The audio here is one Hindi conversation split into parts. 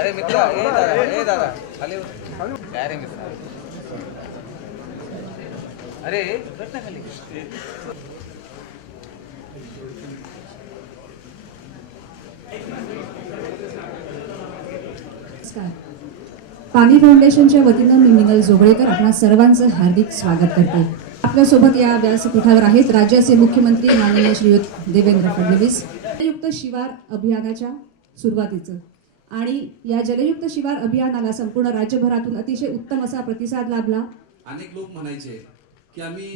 अरे मित्रा, ए दादा खाली काय रे मित्रा, अरे बस ना खाली. नमस्कार. पाणी फाउंडेशनच्या वतीनं मी मिनल जोगळेकर आपणा सर्वांचं हार्दिक स्वागत करते. आपल्यासोबत या व्यासपीठावर आहेत राज्याचे मुख्यमंत्री माननीय श्रीयुत देवेंद्र फडणवीस. जलयुक्त शिवार अभियानाच्या सुरुवातीचं आणि या जलयुक्त शिवार अभियानाला संपूर्ण राज्यभरातून अतिशय उत्तम असा प्रतिसाद लाभला. अनेक लोक म्हणायचे की आम्ही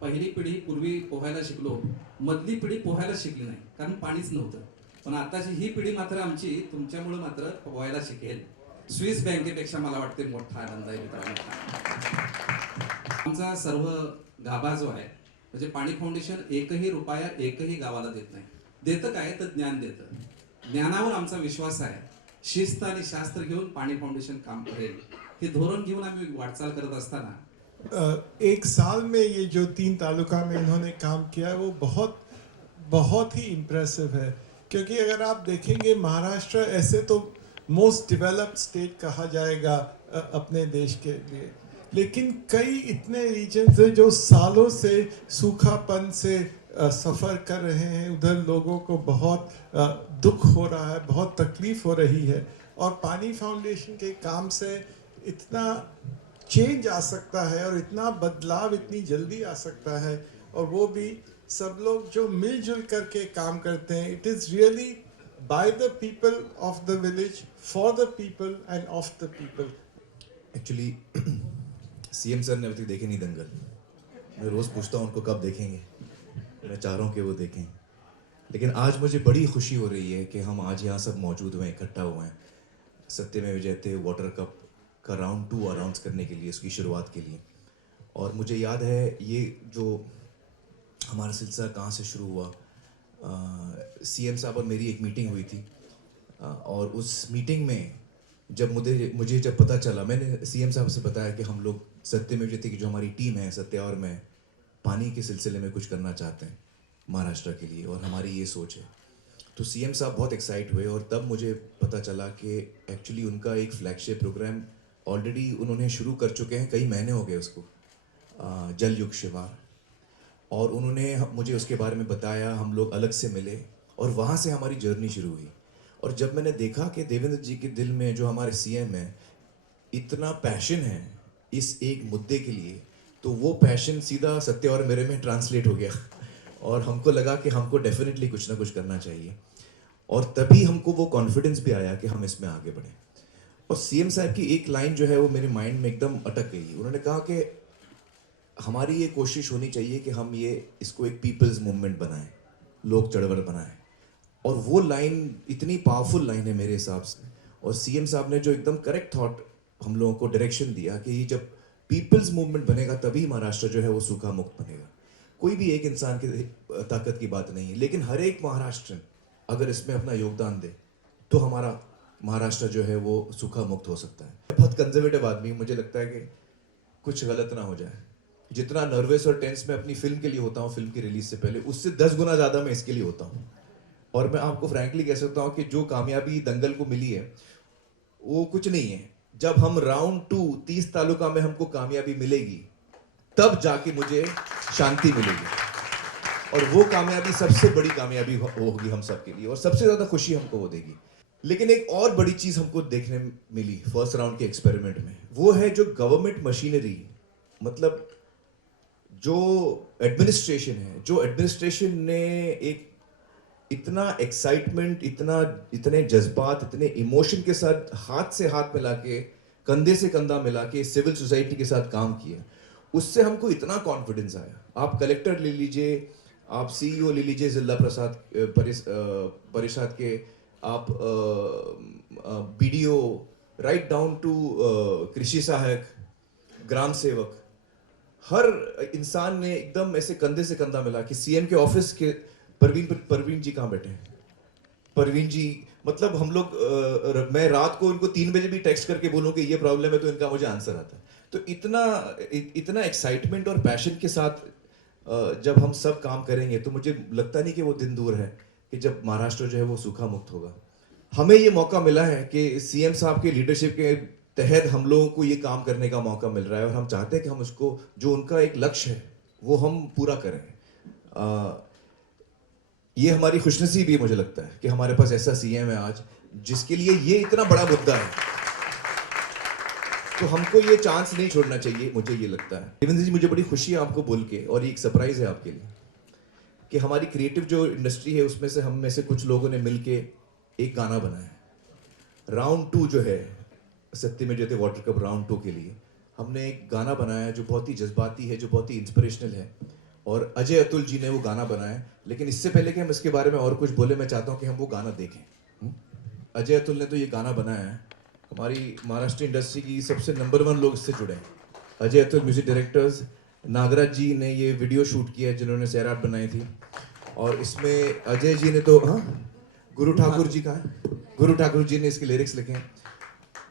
पहिली पिढी पूर्वी पोहायला शिकलो, मधली पिढी पोहायला शिकली नाही कारण पाणीच नव्हतं. पण आताची ही पिढी मात्र आमची तुमच्यामुळे मात्र पोहायला शिकेल. स्विस बँकेपेक्षा मला वाटते मोठा आनंद आहे मित्रांनो. आमचा सर्व गाभा जो आहे म्हणजे पाणी फाउंडेशन एकही रुपया एकही गावाला देत नाही. देतं काय तर ज्ञान देतं. ज्ञानावर आमचा विश्वास आहे. शिस्त आणि शास्त्र घेऊन पाणी फाउंडेशन काम करेल हे धोरण घेऊन आम्ही वाटचाल करत असताना एक साल में ये जो 3 तालुका में इन्होंने काम किया वो बहुत ही इम्प्रेसिव है. क्योंकि अगर आप देखेंगे महाराष्ट्र ऐसे तो मोस्ट डेवलप्ड स्टेट कहा जाएगा अपने देश के लिए, लेकिन कई इतने रीजन्स हैं जो सालों से सूखापन से सफ़र कर रहे हैं. उधर लोगों को बहुत दुख हो रहा है, बहुत तकलीफ हो रही है और पानी फाउंडेशन के काम से इतना चेंज आ सकता है और इतना बदलाव इतनी जल्दी आ सकता है. और वो भी सब लोग जो मिलजुल करके काम करते हैं. It is really by the people of the village, for the people end of the people. Actually CM sir ने अभी तक देखे नहीं दंगल. मैं रोज़ पूछता हूँ उनको कब देखेंगे. मैं चाह रहा हूँ कि वो देखें. लेकिन आज मुझे बड़ी खुशी हो रही है कि हम आज यहाँ सब मौजूद हुए, इकट्ठा हुए हैं सत्यमेव जयते वाटर कप का राउंड 2 अनाउंस करने के लिए, उसकी शुरुआत के लिए. और मुझे याद है ये जो हमारा सिलसिला कहाँ से शुरू हुआ. सीएम साहब और मेरी एक मीटिंग हुई थी और उस मीटिंग में जब मुझे जब पता चला, मैंने सीएम साहब से बताया कि हम लोग सत्यमेव जयते की जो हमारी टीम है सत्या और मैं पानी के सिलसिले में कुछ करना चाहते हैं महाराष्ट्र के लिए और हमारी ये सोच है. तो सीएम साहब बहुत एक्साइट हुए और तब मुझे पता चला कि एक्चुअली उनका एक फ्लैगशिप प्रोग्राम ऑलरेडी उन्होंने शुरू कर चुके हैं. कई महीने हो गए उसको, जल युग शिवार. और उन्होंने मुझे उसके बारे में बताया. हम लोग अलग से मिले और वहाँ से हमारी जर्नी शुरू हुई. और जब मैंने देखा कि देवेंद्र जी के दिल में जो हमारे सीएम है इतना पैशन है इस एक मुद्दे के लिए, तो वो पैशन सीधा सत्य और मेरे में ट्रांसलेट हो गया. और हमको लगा कि हमको डेफिनेटली कुछ ना कुछ करना चाहिए. और तभी हमको वो कॉन्फिडेंस भी आया कि हम इसमें आगे बढ़ें. और सीएम साहब की एक लाइन जो है वो मेरे माइंड में एकदम अटक गई. उन्होंने कहा कि हमारी ये कोशिश होनी चाहिए कि हम इसको एक पीपल्स मूवमेंट बनाएं, लोक चळवळ बनाएं. और वो लाइन इतनी पावरफुल लाइन है मेरे हिसाब से. और सीएम साहब ने जो एकदम करेक्ट थॉट हम लोगों को डायरेक्शन दिया कि ये जब पीपल्स मूवमेंट बनेगा तभी महाराष्ट्र जो है वो सूखा मुक्त बनेगा. कोई भी एक इंसान की ताकत की बात नहीं है, लेकिन हर एक महाराष्ट्र अगर इसमें अपना योगदान दे तो हमारा महाराष्ट्र जो है वो सूखा मुक्त हो सकता है. बहुत कंजर्वेटिव आदमी, मुझे लगता है कि कुछ गलत ना हो जाए. जितना नर्वस और टेंस मैं अपनी फिल्म के लिए होता हूँ, फिल्म की रिलीज से पहले, उससे 10 गुना ज़्यादा मैं इसके लिए होता हूँ. और मैं आपको फ्रैंकली कह सकता हूँ कि जो कामयाबी दंगल को मिली है वो कुछ नहीं है. जब हम राउंड 2 30 तालुका में हमको कामयाबी मिलेगी तब जाके मुझे शांति मिलेगी. और वो कामयाबी सबसे बड़ी कामयाबी होगी हम सब के लिए और सबसे ज़्यादा खुशी हमको वो देगी. लेकिन एक और बड़ी चीज़ हमको देखने मिली फर्स्ट राउंड के एक्सपेरिमेंट में, वो है जो गवर्नमेंट मशीनरी, मतलब जो एडमिनिस्ट्रेशन है, जो एडमिनिस्ट्रेशन ने एक इतना एक्साइटमेंट, इतने जज्बात, इतने इमोशन के साथ हाथ से हाथ मिला के, कंधे से कंधा मिला के सिविल सोसाइटी के साथ काम किया, उससे हमको इतना कॉन्फिडेंस आया. आप कलेक्टर ले लीजिए, आप सीईओ ले लीजिए जिला परिषद के, आप बीडीओ, राइट डाउन टू कृषि सहायक, ग्राम सेवक, हर इंसान ने एकदम ऐसे कंधे से कंधा मिला कि सीएम के ऑफिस के परवीन जी कहाँ बैठे हैं, परवीन जी, मतलब हम लोग मैं रात को इनको 3 बजे भी टेक्स्ट करके बोलूँ कि ये प्रॉब्लम है तो इनका मुझे आंसर आता है. तो इतना एक्साइटमेंट और पैशन के साथ जब हम सब काम करेंगे तो मुझे लगता नहीं कि वो दिन दूर है कि जब महाराष्ट्र जो है वो सूखा मुक्त होगा। हमें ये मौका मिला है कि सीएम साहब के लीडरशिप के तहत हम लोगों को ये काम करने का मौका मिल रहा है, और हम चाहते हैं कि हम उसको, जो उनका एक लक्ष्य है वो हम पूरा करें। ये हमारी खुशनसीबी मुझे लगता है कि हमारे पास ऐसा सीएम है आज जिसके लिए ये इतना बड़ा मुद्दा है, तो हमको ये चांस नहीं छोड़ना चाहिए, मुझे ये लगता है। देवेंद्र जी, मुझे बड़ी खुशी है आपको बोल के, और ये एक सरप्राइज है आपके लिए कि हमारी क्रिएटिव जो इंडस्ट्री है उसमें से हम में से कुछ लोगों ने मिलके एक गाना बनाया है। राउंड 2 जो है सत्य में जो थे वाटर कप राउंड 2 के लिए हमने एक गाना बनाया है जो बहुत ही जज्बाती है, जो बहुत ही इंस्पिरेशनल है, और अजय अतुल जी ने वो गाना बनाया है। लेकिन इससे पहले कि हम इसके बारे में और कुछ बोले, मैं चाहता हूँ कि हम वो गाना देखें। अजय अतुल ने तो ये गाना बनाया है, हमारी महाराष्ट्र इंडस्ट्री की सबसे नंबर 1 लोग इससे जुड़े हैं। अजय अतुल म्यूजिक डायरेक्टर्स, नागराज जी ने ये वीडियो शूट किया है जिन्होंने सैराट बनाई थी, और इसमें अजय जी ने तो गुरु ठाकुर जी का है, गुरु ठाकुर जी ने इसके लिरिक्स लिखे हैं,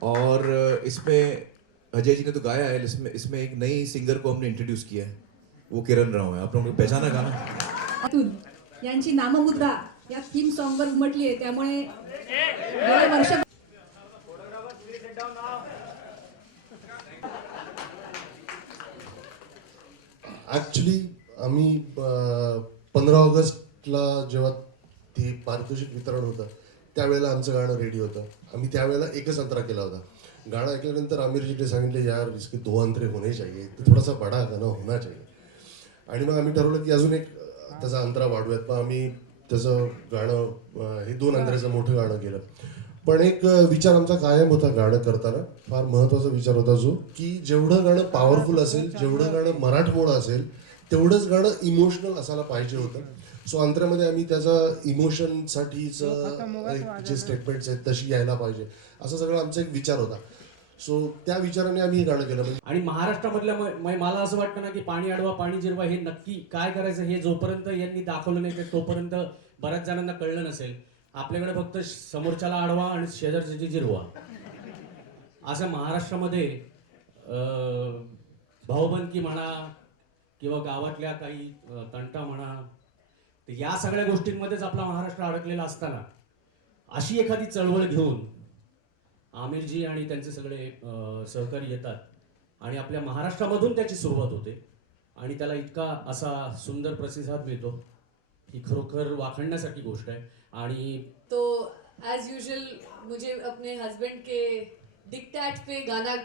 और इसमें अजय जी ने तो गाया है। इसमें एक नई सिंगर को हमने इंट्रोड्यूस किया है, वो किरण राव है। आप लोगों को पहचाना गाना? अतुल यांची नाममुद्रा या थीम सॉन्गवर उमटली आहे, त्यामुळे गेल्या वर्ष ॲक्च्युली आम्ही 15 ऑगस्टला जेव्हा ते पारितोषिक वितरण होतं त्यावेळेला आमचं गाणं रेडी होतं. आम्ही त्यावेळेला एकच अंतरा केला होता. गाणं ऐकल्यानंतर आमिरजी ने सांगितले यार इसके 2 अंतरे होने चाहिए, तो थोड़ा सा बड़ा गाणं होना चाहिए. आणि मग आम्ही ठरवलं की अजून एक त्याचा अंतरा वाढूयात. मग आम्ही त्याचं गाणं हे 2 अंतराचं मोठं गाणं केलं. पण एक विचार आमचा कायम होता गाणं करताना, फार महत्त्वाचा विचार होता जो की जेवढं गाणं पॉवरफुल असेल, जेवढं गाणं मराठमोळं असेल, तेवढंच गाणं इमोशनल असायला पाहिजे होतं. सो अंतरामध्ये आम्ही त्याचा इमोशनसाठीचं जे स्टेटमेंट्स आहेत तशी यायला पाहिजे, असं सगळं आमचा एक विचार होता. सो त्या विचाराने आम्ही हे गाणं केलं. आणि महाराष्ट्रामधल्या मला असं वाटतं ना की पाणी अडवा पाणी जिरवा हे नक्की काय करायचं हे जोपर्यंत यांनी दाखवलं नाही तोपर्यंत बऱ्याच जणांना कळलं नसेल. आपल्याकडे फक्त समोरच्याला अडवा आणि शेजारच्याची जिरवा असं महाराष्ट्रामध्ये भाऊबंदकी म्हणा किंवा गावातल्या काही तंटा म्हणा, तर या सगळ्या गोष्टींमध्येच आपला महाराष्ट्र अडकलेला असताना अशी एखादी चळवळ घेऊन आमिरजी आणि त्यांचे सगळे सहकारी येतात आणि आपल्या महाराष्ट्रामधून त्याची सुरुवात होते आणि त्याला इतका असा सुंदर प्रतिसाद मिळतो ही खरोखर वाखणण्यासारखी गोष्ट आहे. आणि तो एज यूजुअल मुझे अपने हस्बैंड के डिक्टेट पे गाना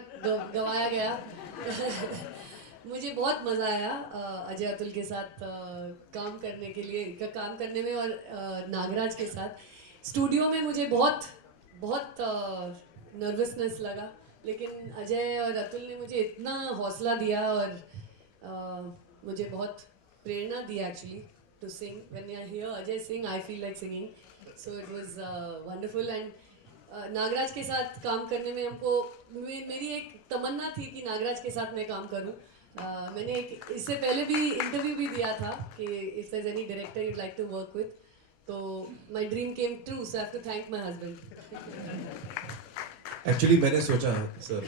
गवाया गया. मुझे बहुत मज़ा आया अजय अतुल के साथ काम करने के लिए, काम करने में, और नागराज के साथ स्टूडियो में मुझे बहुत नर्वसनेस लगा, लेकिन अजय और अतुल ने मुझे इतना हौसला दिया और मुझे बहुत प्रेरणा दी actually to sing. When I hear Ajay Singh I feel like singing, so it was wonderful. And Nagaraj के साथ काम करने में हमको मेरी एक तमन्ना थी कि नागराज के साथ मैं काम करूं. मैंने एक इससे पहले भी इंटरव्यू भी दिया था कि if there is any director you'd like to work with, तो my dream came true, so I have to thank my husband. Actually मैंने सोचा सर,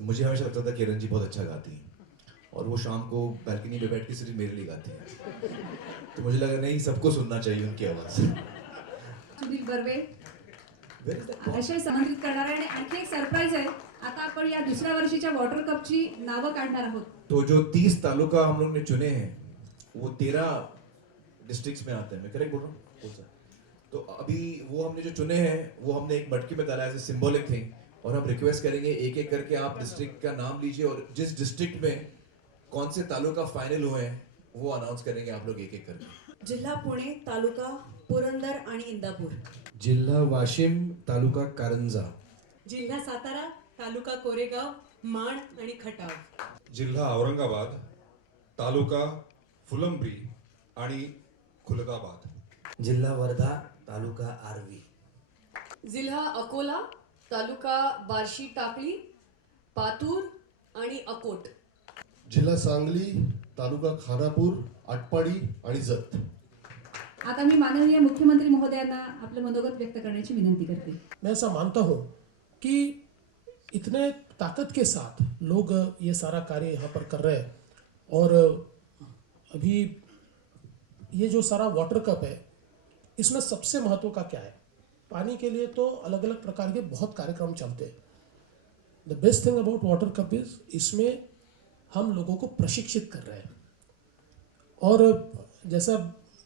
मुझे हमेशा लगता था किरण जी बहुत अच्छा गाती हैं, और वो शाम को बैल्कनी पे बैठ के सिर्फ मेरे लिए गाती हैं, तो मुझे लगा नहीं, सबको सुनना चाहिए उनकी आवाज़. सुनील बर्वे असे समंत्रित करणार आहे. आणि आणखी एक सरप्राईज आहे, आता आपण या दुसऱ्या वर्षीच्या वॉटर कपची नावं काढणार आहोत. तो जो 30 तालुका हम लोग ने चुने हैं वो 13 डिस्ट्रिक्ट्स में आते हैं. मैं करेक्ट बोल रहा हूँ? तो अभी वो हमने जो चुने हैं वो हमने एक मटके में डाला, एज ए सिंबॉलिक थिंग, और हम रिक्वेस्ट करेंगे एक एक करके आप डिस्ट्रिक्ट का नाम लीजिए, और जिस डिस्ट्रिक्ट में कौन से तालुका फाइनल हुए हैं वो अनाउंस करेंगे आप लोग एक एक करके. जिल्हा पुणे, तालुका पुरंदर आणि इंदापूर. जिल्हा वाशिम, तालुका कारंजा. जिल्हा सातारा, तालुका कोरेगाव, माण आणि खटाव. जिल्हा औरंगाबाद, तालुका फुलंब्री आणि खुलदाबाद. जिल्हा वर्धा, तालुका आर्वी. जिल्हा अकोला, तालुका बार्शी टाकळी, पातूर आणि अकोट. जिल्हा सांगली, तालुका खानापूर, आटपाडी आणि जत. आता मी माननीय मुख्यमंत्री महोदयांना आपलं मनोगत व्यक्त करण्याची विनंती करते. मैं ऐसा मानता हूँ कि इतने ताकत के साथ लोग ये सारा कार्य यहाँ पर कर रहे हैं, और अभी ये जो सारा वाटर कप है इसमें सबसे महत्व का क्या है? पानी के लिए तो अलग अलग प्रकार के बहुत कार्यक्रम चलते हैं। The best thing about water cup is इसमें हम लोगों को प्रशिक्षित कर रहे हैं। और जैसा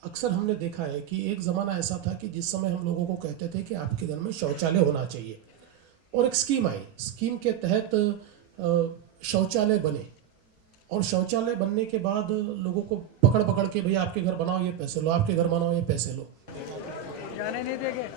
अक्सर हमने देखा है कि एक ज़माना ऐसा था कि जिस समय हम लोगों को कहते थे कि आपके घर में शौचालय होना चाहिए, और एक स्कीम आई, स्कीम के तहत शौचालय बने, और शौचालय बनने के बाद लोगों को पकड़ पकड़ के भैया आपके घर बनाओ ये पैसे लो, आपके घर बनाओ ये पैसे लो। जाने नहीं देंगे।